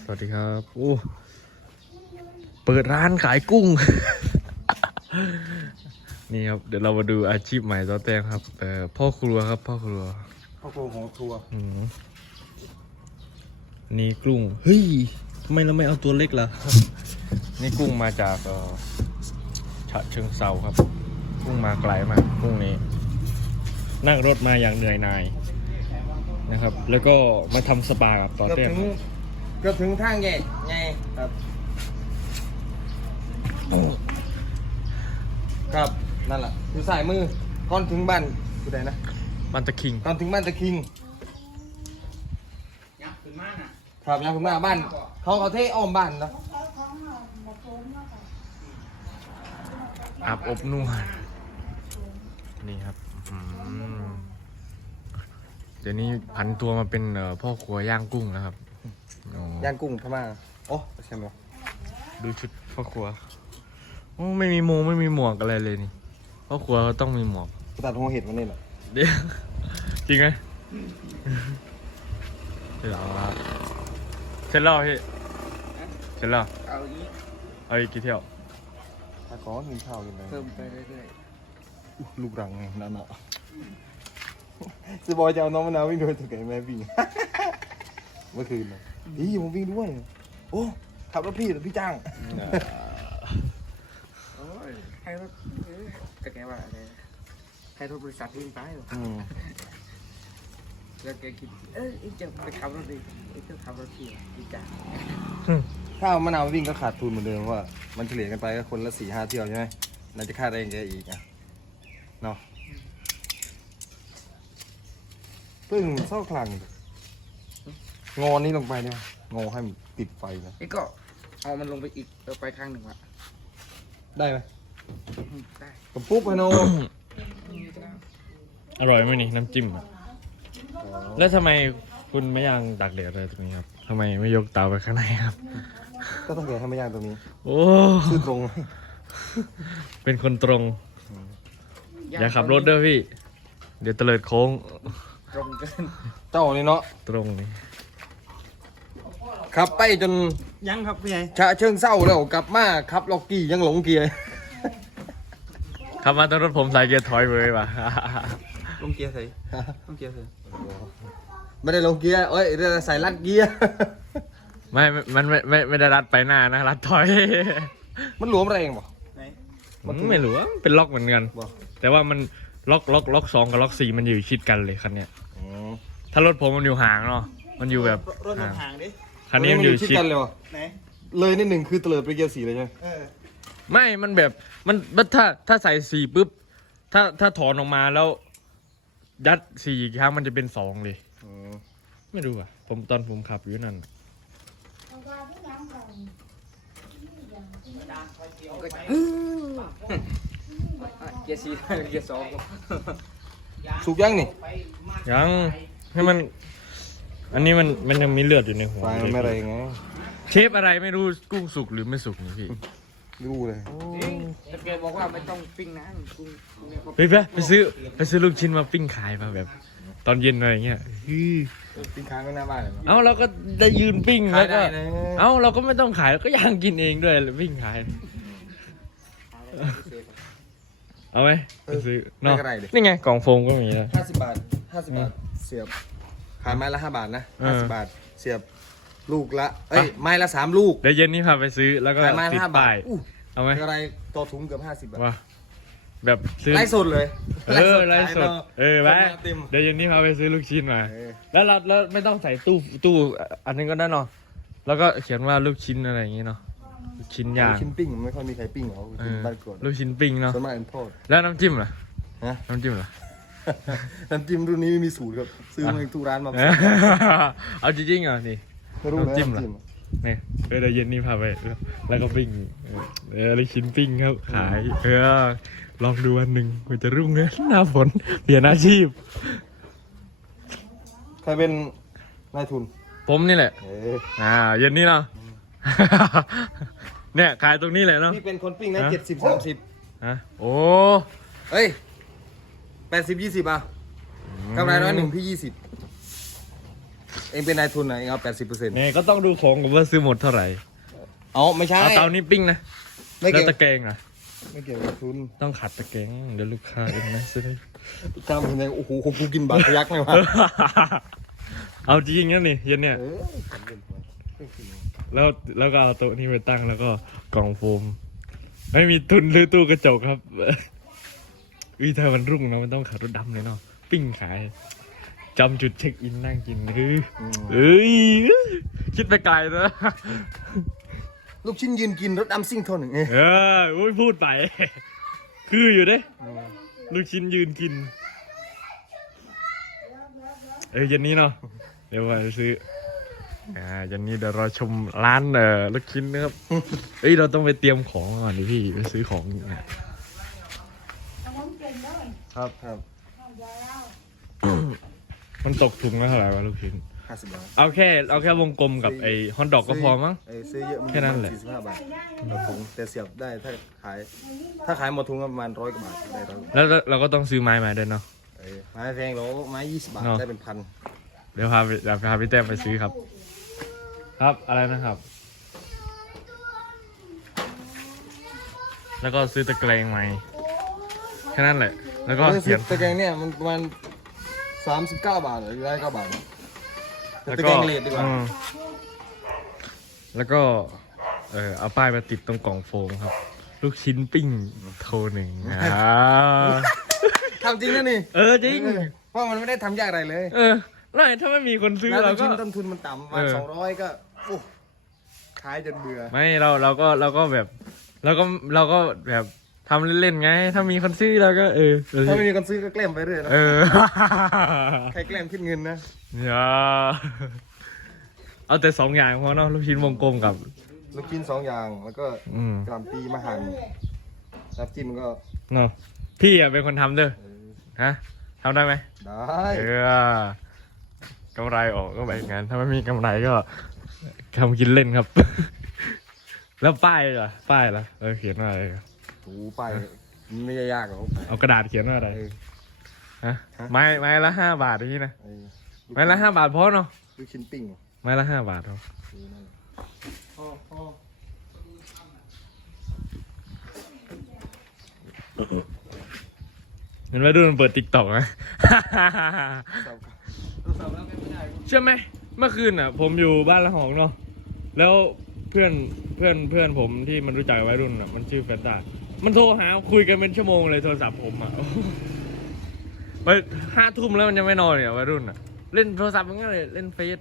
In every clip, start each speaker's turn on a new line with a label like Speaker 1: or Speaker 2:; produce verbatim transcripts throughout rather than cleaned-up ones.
Speaker 1: สวัสดีครับโอ้เปิดร้านขายกุ้ง นี่ครับเดี๋ยวเรามาดูอาชีพใหม่ต่อแต้มครับเอ่อพ่อครัวครับพ่อครัว
Speaker 2: พ่อครัวของทัวร์
Speaker 1: อืมนี่กุ้งเฮ้ยทำไมเราไม่เอาตัวเล็กล่ะ นี่กุ้งมาจากเอ่อฉะเชิงเทราครับกุ้งมาไกลมากกุ้งนี้นั่งรถมาอย่างเหนื่อยหน่ายนะครับแล้วก็มาทำสปากับต่อ
Speaker 2: เกือบ
Speaker 1: แต้ม
Speaker 2: ถึงเกือบถึงทางแยกไงครับครับนั่นแหละอยู่สายมือก่อนถึงบ้านกูได้นะ
Speaker 1: มันตะคิง
Speaker 2: ก่อนถึงบ้านตะคิง
Speaker 3: ยักษ์ขึ้นมาน่ะ
Speaker 2: ครับยังถึงหน้าบ้านเขาเขาเทอ้อมบ้านเนาะ
Speaker 1: อาบอบนวดนี่ครับอืมเดี๋ยวนี้ผันตัวมาเป็นเอ่อพ่อครัวย่างกุ้งนะครับอ๋อย่าง
Speaker 2: กุ้งพม่าโอ้ใช่ไหม
Speaker 1: ดูชุดพ่อครัวโอ้ไม่มีโมงไม่มีหมวกอะไรเลยนี่พ่อครัวเขาต้องมีหมวก
Speaker 2: ตัดหัวเห็ดมันนี่แหละ
Speaker 1: เดี๋ยวจริงไหมเสร็จแล้วครับเสร็จแล้วพี่เสร็จแล้ว
Speaker 3: เอาอีก
Speaker 1: เอาอีกกี่เที่ยว
Speaker 2: ถ้าก้อนกินข้าวกินไป
Speaker 3: เพิ่มไปเรื่อย
Speaker 2: ลูกรังไงนั่นเนาะสบอยจะเอาน้องมะนาววิ่งโดยตัวแกแม่วิ่ง เมื่อคืนนะนี่ผมวิ่งด้วยโอ้ขับรถพี่หรือพี่จ้าง
Speaker 3: ๆโอ้ยให้รถเอ้ยแต่แกว่าอะไรให้รถบริษัทวิ่งไปหรอ
Speaker 2: อืม
Speaker 3: แล้วแกคิดเอ้ยอีกจะไปขับรถดิอีกจะขับรถพี่ดีจ้า
Speaker 2: ถ้าเอามะนาววิ่งก็ขาดทุนเหมือนเดิมว่ามันเฉลี่ยกันไปก็คนละสี่ห้าเที่ยวใช่ไหมน่าจะค่าได้ยังไงอีกอ่ะเนาะปึ้งเศร้าคลังงอนนี้ลงไปเนี่ยงอให้มันติดไฟนะ
Speaker 3: ไอ้ก็เอามันลงไปอีกเอาไปข้างหนึ่งละ
Speaker 2: ได้ไหม
Speaker 3: อืมได้
Speaker 2: กับปุ๊บไอโน
Speaker 1: อร่อยไหมนี่น้ำจิ้มอะแล้วทำไมคุณไม่ย่างตากแดดอะไรตรงนี้ครับทำไมไม่ยกเตาไปข้างในครับ
Speaker 2: ก็ต้องแกะให้ไม่ยากตรงนี้
Speaker 1: โอ้
Speaker 2: ซื่อตรง
Speaker 1: เป็นคนตรง อย่าขับรถเด้อพี่ เดี๋ยวเตลิดโค้ง
Speaker 3: ตรงเกิน
Speaker 2: เจ้านี่เนาะ
Speaker 1: ตรงนี่
Speaker 2: ขับไปจน
Speaker 3: ยังครับพี่ใหญ่
Speaker 2: ชะเชิงเศร้าแล้วกลับมาขับล็อกกี้ยังหลงเกียร์
Speaker 1: ขับมาตอนรถผมใส่เกียร์ถอยเลยว่ะ
Speaker 3: ลงเกียร์ใส่ลงเกียร์ใส่
Speaker 2: ไม่ได้ลงเกียร์เอ้ยเรียกใส่ลัดเกียร์
Speaker 1: ไม่ไม่มันไม่ไม่ไม่ได้รัดไปหน้านะรัดถอย
Speaker 2: มันหลวมแรงป่ะ
Speaker 3: ไหน
Speaker 1: มันไม่รู้ว่าเป็นล็อกเหมือนกัน
Speaker 2: บ่
Speaker 1: แต่ว่ามันล็อกล็อกล็อกสองกับล็อกสี่มันอยู่ชิดกันเลยคันเนี้ย
Speaker 2: อืม
Speaker 1: ถ้ารถผมมันอยู่ห่างเนาะมันอยู่แบบ
Speaker 3: รถห่างๆดิ
Speaker 1: คันนี้มันอยู่ชิด
Speaker 2: กันเลยวะ
Speaker 3: ไหน
Speaker 2: เลยนิดหนึ่งคือเตลิดไปเกียร์สี่เลยใช่ไหม
Speaker 3: เออ
Speaker 1: ไม่มันแบบมันมันถ้าถ้าใส่สี่ปุ๊บถ้าถ้าถอนออกมาแล้ว ยัดสี่อีกครั้งมันจะเป็นสองเลย
Speaker 2: อืม
Speaker 1: ไม่รู้อ่ะผมตอนผมขับอยู่นั่น
Speaker 3: เกียร์สี่เกียร์สอง
Speaker 2: สุกยังนี่
Speaker 1: ยังให้มัน อันนี้มันมันยังมีเลือดอยู่ในหัว
Speaker 2: ไฟมันไม่แรงไง
Speaker 1: เชฟอะไรไม่รู้กุ้งสุกหรือไม่สุกนี่พี่
Speaker 2: รู้เลย
Speaker 3: แต่แกบอกว่าไม่ต้องปิ้งนะกุ้งกุ้งเนี่ยเขา
Speaker 1: ไปไปไปซื้อไปซื้อลูกชิ้นมาปิ้งขายมาแบบ ตอนเย็นอะไรเงี้ยฮือ
Speaker 2: ปิ้งค้างไว้หน้าบ้านเลย
Speaker 1: เอ้าเราก็ได้ยืนปิ้งแล้วก็
Speaker 2: ขายได้นะ
Speaker 1: เอ้าเราก็ไม่ต้องขายเราก็ย่างกินเองด้วยปิ้งขาย เอาไหมไปซื้อเนาะนี่ไงกล่องโฟมก็มีแล้ว
Speaker 2: ห้าสิบบาทห้าสิบบาทเสียบขายไม้ละห้าบาทนะ
Speaker 1: เออ
Speaker 2: ห้าสิบบาทเสียบลูกละเอ้ยไม้ละสามลูก
Speaker 1: เดี๋ยวเย็นนี้พาไปซื้อแล้วก็
Speaker 2: ขายไม้ละ
Speaker 1: ติด
Speaker 2: ห้าบา
Speaker 1: ป้า
Speaker 2: ท
Speaker 1: ย
Speaker 2: อู้
Speaker 1: เอาไหม
Speaker 2: อะไรต่อถุงเกือบห้าสิบบาท
Speaker 1: ว่าแบบซื้อ
Speaker 2: ไลฟ์สดเลย
Speaker 1: เออไลฟ์สด
Speaker 2: ขายนาะ
Speaker 1: เออ
Speaker 2: คน
Speaker 1: ไว้
Speaker 2: มาเต็ม
Speaker 1: เดี๋ยวเย็นนี้พาไปซื้อลูกชิ้นมา
Speaker 2: เออ
Speaker 1: แล้วเราแล้วไม่ต้องใส่ตู้ตู้อันนึงก็ได้เนาะแล้วก็เขียนว่าลูกชิ้นอะไรอย่างงี้เนาะลูกชิ้นย่าง
Speaker 2: ชิ้นปิ้งไม่ค่อยมีใครปิ้งหรอก
Speaker 1: เอ
Speaker 2: กิน
Speaker 1: อ
Speaker 2: บ้านกรวด
Speaker 1: ลูกชิ้นปิ้งเนาะ
Speaker 2: ส่วนมากเป็นทอด
Speaker 1: แล้วน้ำจิ้มล่ะ
Speaker 2: ฮะ
Speaker 1: น้ำจิ้มล่ะ
Speaker 2: น้ำจิ้มรุ่นนี้ไม่มีสูตรครับซื้อมาเองทุกร้านมา
Speaker 1: เอาจริงๆเหรอนี่
Speaker 2: ไม่รู้เลย
Speaker 1: น้ำจิ้มเหรอ
Speaker 2: น้ำจิ้ม
Speaker 1: เนี่ยเออเดี๋ยวเย็นนี้พาไปแล้วก็ปิ้งเออเออลูกชิ้นปิ้งครับขายเออลองดูวันหนึ่งมันจะรุ่งนะหน้าฝนเปลี่ยนอาชีพ
Speaker 2: ใครเป็นนายทุน
Speaker 1: ผมนี่แหละ
Speaker 2: เออ
Speaker 1: อ่าเย็นนี้เนาะ เนี่ยขายตรงนี้แหละเนาะ
Speaker 2: พี่เป็นคนปิ้งนะ
Speaker 1: ฮะ
Speaker 2: เจ็ดสิบสามสิบ
Speaker 1: ฮะโอ้
Speaker 2: เอ้ยแปดสิบยี่สิบอ่ะกำไรร้อยหนึ่งพี่ยี่สิบเองเป็นนายทุนนะเองเอาแปดสิบเปอร์เซ็นต์
Speaker 1: เนี่ยก็ต้องดูของกับว่าซื้อหมดเท่าไหร่
Speaker 2: เอาไม่ใช่
Speaker 1: เอาเตานี้ปิ้งนะ
Speaker 2: ไม่
Speaker 1: แล้ว
Speaker 2: เกี่ยว
Speaker 1: ตะแกรงอ่ะ
Speaker 2: ไม่เกี่ยวกับทุน
Speaker 1: ต้องขัดตะแกรงเดี๋ยวลูกค้าเองนะซื้อ
Speaker 2: กล้ามเห็นไงโอ้โหผมกูกินบาทยักษ์เลยวะ
Speaker 1: เอาจริงนะนี่เย็นเนี่ย
Speaker 2: เออผมเป็นคนไม่จริง
Speaker 1: แล้วแล้วก็เอาโต๊ะนี้ไปตั้งแล้วก็กล่องโฟม ไม่มีทุนหรือตู้กระจกครับ อุ้ยถ้ามันรุ่งนะมันต้องขับรถดำเลยเนาะปิ้งขายจำจุดเช็คอินนั่งกินเออเอ้ยคิดไปไกลนะ
Speaker 2: ลูกชิ้นยืนกินรถดำซิ่งเท่าหนึ่งเอง
Speaker 1: เออโอ้ยพูดไป คืออยู่เด้ลูกชิ้นยืนกิน เอ้ยเย็นนี้เนาะเดี๋ยวไปซื้ออ่าเย็นนี้เดี๋ยวเราชมร้านเอ่อลูกชิ้นนะครับเอ้ยเราต้องไปเตรียมของก่อนดิพี่ไปซื้อของเนี่ย
Speaker 2: ครับครับ
Speaker 1: มันตกถุงละเท่าไหร่วะลูกชิ้น
Speaker 2: ห้าสิบบาท
Speaker 1: เอาแค่เอาแค่วงกลมกับไอ้ฮอนดอกก็พอมั้ง
Speaker 2: เอ้ยซื้อเยอะมัน
Speaker 1: แค่นั้นแหละ
Speaker 2: สี่สิบห้าบาทต่อถุงแต่เสียบได้ถ้าขาย ถ้าขายหมดถุงก็ประมาณร้อยกว่าบาทได้ร้อยกว่าบาท
Speaker 1: แล้วเราก็ต้องซื้อไม้มาด้วยเนาะ
Speaker 2: เอ้ยไม้แพงหรอไม้ยี่สิบบาท
Speaker 1: เนาะ
Speaker 2: ได้เป็นพัน
Speaker 1: เดี๋ยวพาไปเดี๋ยวพาพี่แต้มไปซื้อครับ ครับอะไรนะครับ แล้วก็ซื้อตะแกรงใหม่แค่นั้นแหละ แล้วก็
Speaker 2: เออ
Speaker 1: เขียน
Speaker 2: ตะแกรงเนี่ยมันประมาณสามสิบเก้าบาทหรือได้เก้าบาทแต่
Speaker 1: แล้ว
Speaker 2: ตะ
Speaker 1: ก็
Speaker 2: แกรงเลดดีกว่า
Speaker 1: อืมแล้วก็เออเอาป้ายมาติดตรงกล่องโฟมครับ ลูกชิ้นปิ้งโทรหนึ่งอ่า
Speaker 2: ทำจริงนะนี่
Speaker 1: เออจริง
Speaker 2: เออเพราะมันไม่ได้ทำยากอะไรเลย
Speaker 1: เออไม่ถ้าไม่มีคนซื้อ
Speaker 2: แล้ว
Speaker 1: เรา
Speaker 2: ลูก
Speaker 1: ก็
Speaker 2: ชิ้นต้นทุนมันต่ำประมาณ
Speaker 1: เออ
Speaker 2: สองร้อยก็โอ้ขายจนเบื่อ
Speaker 1: ไม่เราเราก็เราก็แบบเราก็เราก็แบบทำเล่นๆไง ถ้ามีคนซื้อเราก็เออ
Speaker 2: ถ้าไม่มีคนซื้อก็แกล้มไปเรื่อยนะ
Speaker 1: เออ
Speaker 2: ใครแกล้มคิดเงินนะ
Speaker 1: อย่าเอาแต่สองอย่างพอเนาะลูกชิ้นวงกลมกับ
Speaker 2: ลูกชิ้นสองอย่างแล้วก็
Speaker 1: อืม
Speaker 2: กระหล่ำปีมาหั่นน้ำจิ้มก็
Speaker 1: เนาะพี่อ่ะเป็นคนทำเด้อ
Speaker 2: เออ
Speaker 1: ฮะทำได้ไหม
Speaker 2: ได้
Speaker 1: เออกำไรออกก็แบบงั้นถ้าไม่มีกำไรก็ทำกินเล่นครับ แล้วป้ายล่ะป้ายล่ะเออเขียนว่าอะไร
Speaker 2: ถูไปไม่ได้ยากหรอก
Speaker 1: เอากระดาษเขียนว่าอะไร
Speaker 2: เออ
Speaker 1: ฮะ
Speaker 2: ฮะ
Speaker 1: ไม้ไม้ละห้าบาทนี่นะ
Speaker 2: เออ
Speaker 1: ไม้ละห้าบาทพอเนาะ
Speaker 2: ลูกชิ้นปิ้ง
Speaker 1: ไม้ละห้าบาทเนาะ
Speaker 2: เออนั่นแหละพ่อพ่อ
Speaker 1: เห็นไหมดูมันเปิดติ๊กต็อกนะ
Speaker 2: สาวสาวแล้วไม่ได้
Speaker 1: เชื่อไหมเมื่อคืนอ่ะ ผมอยู่บ้านละหองเนาะแล้วเพื่อนเพื่อนเพื่อนผมที่มันรู้จักวัยรุ่นอ่ะมันชื่อแฟนตามันโทรหาคุยกันเป็นชั่วโมงเลยโทรศัพท์ผมอ่ะ ไปห้าทุ่มแล้วมันยังไม่นอนเนี่ยวัยรุ่นอ่ะเล่นโทรศัพท์มันก็เลยเล่นเฟซ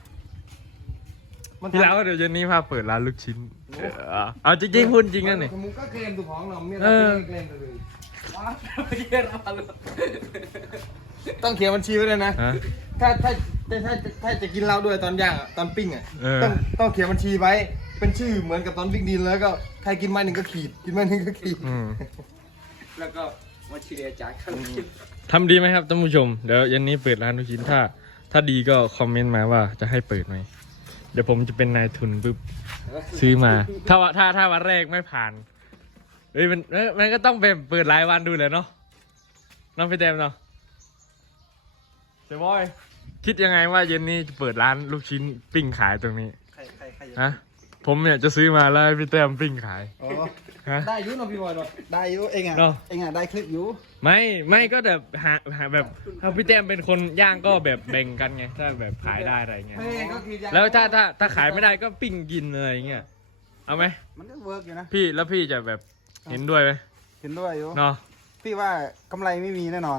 Speaker 2: มัน
Speaker 1: ทีแล้วก็เดี๋ยวเย็นนี้พาเปิดร้านลูกชิ้นเออเอาจริงๆพูดจริงนะนี่
Speaker 2: มึงก็เกมตัวของเราเนี่ย
Speaker 1: เออ
Speaker 2: เกมตัวเลย
Speaker 3: ว้าวไม่ใช่เราเลย
Speaker 2: ต้องเขียนบัญชีไว้เลยนะ
Speaker 1: ฮะ
Speaker 2: ถ้าถ้าถ้าถ้าถ้าจะกินเหล้าด้วยตอนย่างอะตอนปิ้งอ่ะ
Speaker 1: เออ
Speaker 2: ต้องต้องเขียนบัญชีไว้เป็นชื่อเหมือนกับตอนวิ่งดินแล้วก็ใครกินไม้หนึ่งก็ขีดกินไม้หนึ่งก็ขีด
Speaker 1: อืม
Speaker 3: แล้วก็มาเฉลี่ยจากข้างคิด
Speaker 1: ทำดีไหมครับท่านผู้ชมเดี๋ยวเย็นนี้เปิดร้านลูกชิ้นถ้า ถ้าดีก็คอมเมนต์มาว่าจะให้เปิดไหมเดี๋ยวผมจะเป็นนายทุนปุ๊บซื้อมา ถ้าว่าถ้าถ้าวันแรกไม่ผ่านเฮ้ยมันเอ้ยมันก็ต้องเป็นเปิดรายวันดูเลยเนาะน้องพี่แต้มเนาะเซบอยคิดยังไงว่าเย็นนี้จะเปิดร้านลูกชิ้นปิ้งขายตรงนี้
Speaker 2: ใครใครใคร
Speaker 1: ฮะผมเนี่ยจะซื้อมาแล้วให้พี่แต้มปิ้งขาย
Speaker 2: อ๋อ
Speaker 1: ฮะ
Speaker 2: ได้อยุ่เนาะพี่บอยเนาะ
Speaker 4: ได้อยู่เองอ่ะ
Speaker 1: เนอะ
Speaker 4: เองอ่ะได้คลิปอยู่
Speaker 1: ไม่ไม่ก็แบบหาหาแบบถ้าพี่แต้มเป็นคนย่างก็แบบแบ่งกันไงถ้าแบบขายได้อะไรเงี้ย
Speaker 2: เฮ้ยก็ขีดยาง
Speaker 1: แล้วถ้าถ้าถ้าขายไม่ได้ก็ปิ้งกินเลยอย่างเงี้ยเอาไหม
Speaker 4: มันก็เวิร์กอยู่นะ
Speaker 1: พี่แล้วพี่จะแบบเห็นด้วยไหม
Speaker 4: เห็นด้วยอยู่
Speaker 1: เนาะ
Speaker 4: พี่ว่ากำไรไม่มีแน่นอน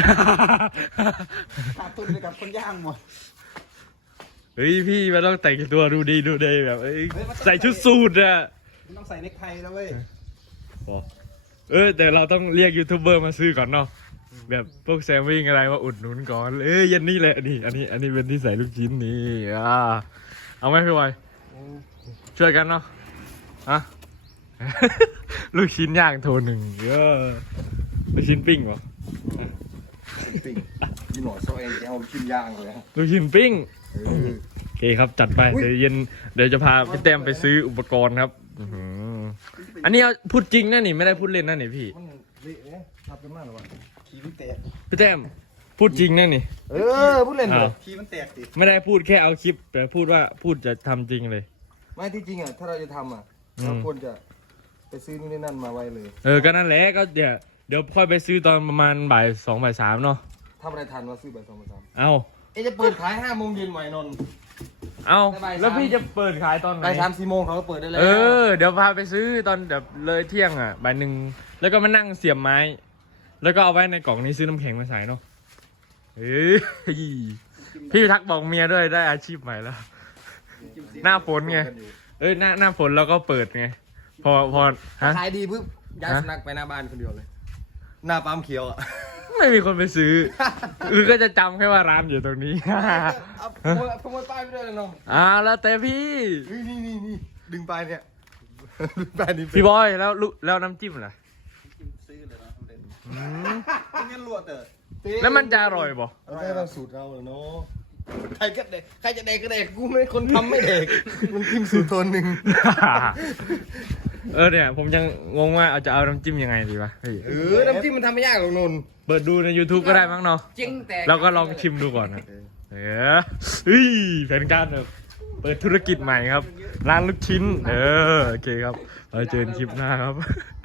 Speaker 4: ขาดทุนไปกับคนย่างหมด
Speaker 1: เฮ้ยพี่มันต้องแต่งตัวดูดีดูดีแบบเอ้ยใส่ชุดสูทอะ
Speaker 4: มันต้องใส่เน็กไทแล้วเว้ย
Speaker 1: เออแต่เราต้องเรียกยูทูบเบอร์มาซื้อก่อนเนาะแบบพวกแซมวิ่งอะไรมาอุดหนุนก่อนเอ้ยเย็นนี่แหละนี่อันนี้อันนี้เป็นที่ใส่ลูกชิ้นนี่อ่าเอาไหมพี่บอยช่วยกันเนาะฮะ ลูกชิ้นย่างโทรหนึ่งเออลูกชิ้นปิ้งวะ
Speaker 2: ปิ้งยี่หน่อยโซเองจะเอาชิ้นยางเลยฮะ
Speaker 1: ลูกชิ้นปิ้ง
Speaker 2: เออ
Speaker 1: โอเคครับจัดไปเดี๋ยวเย็นเดี๋ยวจะพาพี่แต้มไปซื้ออุปกรณ์ครับอื้อหืออันนี้เอาพูดจริงนะนี่ไม่ได้พูดเล่นนะนี่พี่
Speaker 2: มันเละเนี่ยทับกันมากหรอวะ
Speaker 4: ขี่วิเตะ
Speaker 1: พี่แต้มพูดจริงนะนี่
Speaker 2: เออพูดเล่นเล
Speaker 1: อ้า
Speaker 2: ยว
Speaker 4: ทีมันแตกดิ
Speaker 1: ไม่ได้พูดแค่เอาคลิป แต่พูดว่าพูดจะทำจริงเลย
Speaker 2: ไม่ที่จริงอ่ะถ้าเราจะทำอ่ะ
Speaker 1: อืม
Speaker 2: เราควรจะไปซื้อนู่นนี่นั่นมาไว้เลย
Speaker 1: เออก็นั่นแหละก็เดี๋ยวเดี๋ยวค่อยไปซื้อตอนประมาณบ่ายสองบ่ายสามเนาะ
Speaker 2: ทำอะไรทันว่าซื้อใบสองใบสาม
Speaker 1: เอา
Speaker 2: เอ๊ะจะเปิดขายห้าโมงเย็นไหวนนท์
Speaker 1: เอา
Speaker 2: บ่ายสาม
Speaker 1: แล้วพี่จะเปิดขายตอนไหน
Speaker 2: บ่ายสามสี่โมงเขาก็เปิดได้แล้ว
Speaker 1: เออเดี๋ยวพาไปซื้อตอนแบบเลยเที่ยงอ่ะบ่ายหนึ่งแล้วก็มานั่งเสียบไม้ แล้วก็เอาไว้ในกล่องนี้ซื้อน้ำแข็งมาใส่เนาะเฮ้ยพี่ทักบอกเมียด้วยได้อาชีพใหม่แล้ว หน้าฝนไง เอ้ยหน้าหน้าฝนเราก็เปิดไงพอพอฮะ
Speaker 2: ขายดีปุ๊บย้าย
Speaker 1: ฮะ
Speaker 2: สุนัขไปหน้าบ้านคนเดียวเลย หน้าปั๊มเขียวอ่ะ
Speaker 1: ไม่มีคนไปซื้อคือก็จะจำแค่ว่าร้านอยู่ตรงนี้
Speaker 2: เอาขโมยขโมยป้ายไปด้วยเลยน้อง
Speaker 1: อ่าแล้วแต่พี่
Speaker 2: เฮ้ยนี่นี่นี่ดึงป้ายเนี่ย ดึงป้ายนี่
Speaker 1: พี่บอยแล้วลูแล้วน้ำจิ้มล่ะ
Speaker 4: ซื้อเลยนะเด่น
Speaker 1: อืม
Speaker 4: เป็นงั้นรวดเตอ
Speaker 1: แล้วมันจะอร่อยบ่
Speaker 2: เอาแค่มาสูตรเราเหรอเนาะใครก็เด็กใครจะเด็กก็เด็กกูไม่คนทำไม่เด็กมันกินสูตรตัวหนึ่ง
Speaker 1: เออเนี่ยผมยังงงว่าเอาจะเอาน้ำจิ้มยังไงดีวะเฮ้ย
Speaker 2: เออน้ำจิ้มมันทำไม่ยากหรอกนนท์
Speaker 1: เปิดดูใน YouTube ก็ได้มั้งเนาะ
Speaker 3: จริงแต่
Speaker 1: เราก็ลองชิมดูก่อนนะเออเฮ้ยแผนการแบบเปิดธุรกิจใหม่ครับ ร้านลูกชิ้น เออ โอเคครับเราเจอกันคลิปหน้าครับ